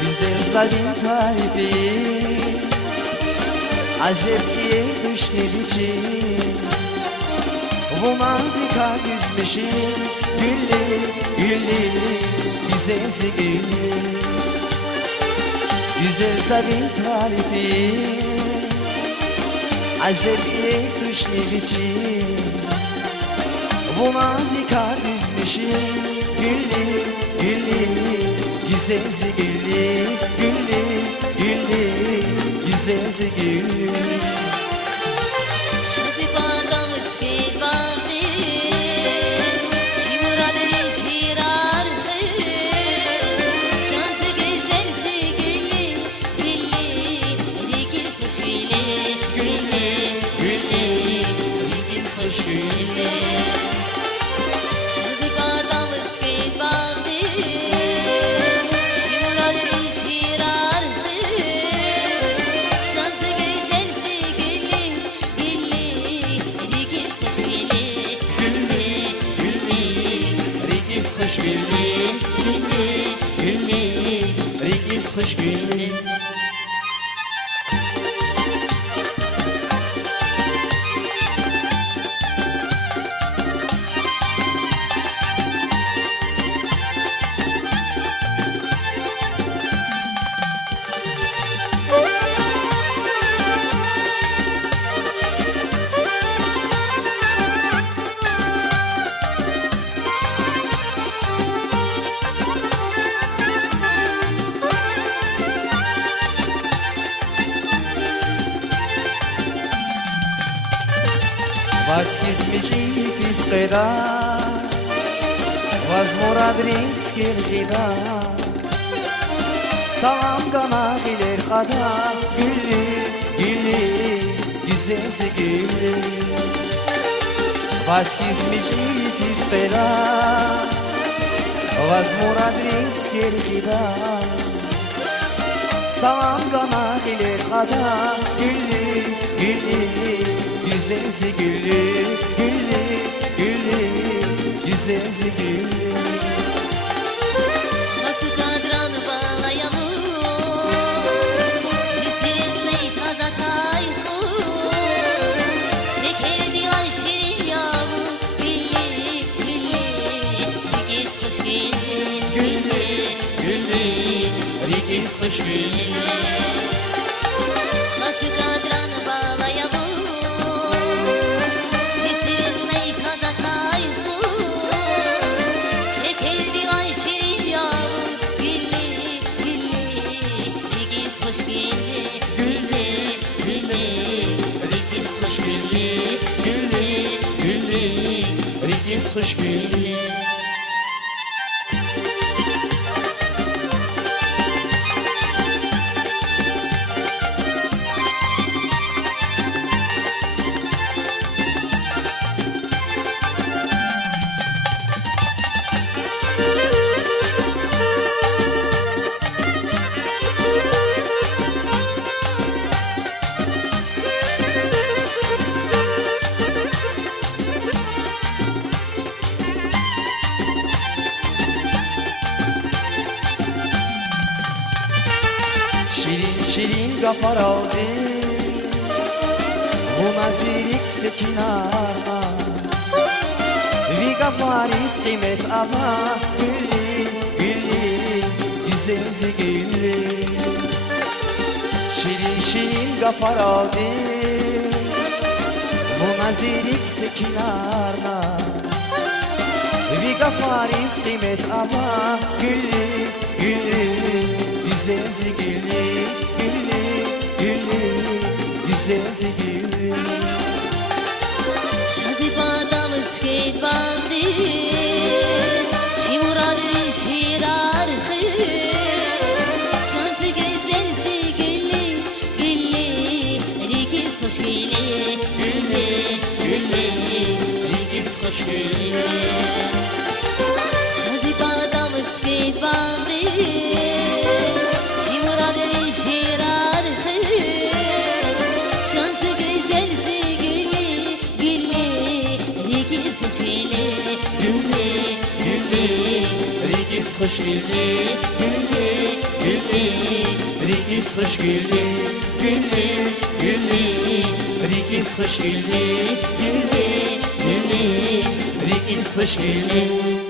Güzel zalim kalbi acep diye düşleri bu manzika yüzmeşim güllü güllü güzelsi güllü. Güzel zalim kalbi acep diye düşleri bu manzika yüzmeşim güllü güllü güzelsi güllü güllü güllü güzelsi güllü. Hoş güllü, güllü, güllü, Rigis hoş güllü. Варскисмичи фискеда, возмурадринскир гида, salam kana bilir ada, güllü, güllü, güzelsi güllü. Варскисмичи фискеда, возмурадринскир гида, salam kana bilir ada, güllü, güllü. Güzelsi güllü, güllü, güllü, güzelsi güllü. Nasıl kadranı bağlayalım, bizimle taza kaymış, şekerdi ay şirin yavrum, güllü, güllü, Rigis hoş güllü, güllü, güllü, Rigis hoş güllü. Nasıl kadranı bağlayalım, hoş güllü, güllü, güllü, Rigis hoş güllü, güllü, güllü, Rigis hoş güllü. Şirin şirin gafar aldı, bu nazirik sekinarma. Vi gafariz kıymet ama, güllü, güllü, güzelsi güllü. Şirin şirin gafar aldı, bu nazirik sekinarma. Vi gafariz kıymet ama, güllü, güllü, güzelsi güllü, güllü, güllü, güzelsi güllü. Şazibadamız keyt bağdı, şimuradır şirarhı, şansı güzelsi güllü, güllü, Rigis hoş güllü, güllü, güllü, Rigis hoş güllü. Şazibadamız keyt bağdı, şimuradır şirarhı, şansı güzelsi güllü, güllü, Rigis hoş güllü, Rikis hoş güllü, güllü, güllü. Rikis hoş güllü, güllü, güllü. Rikis hoş güllü, güllü, güllü. Rikis hoş güllü.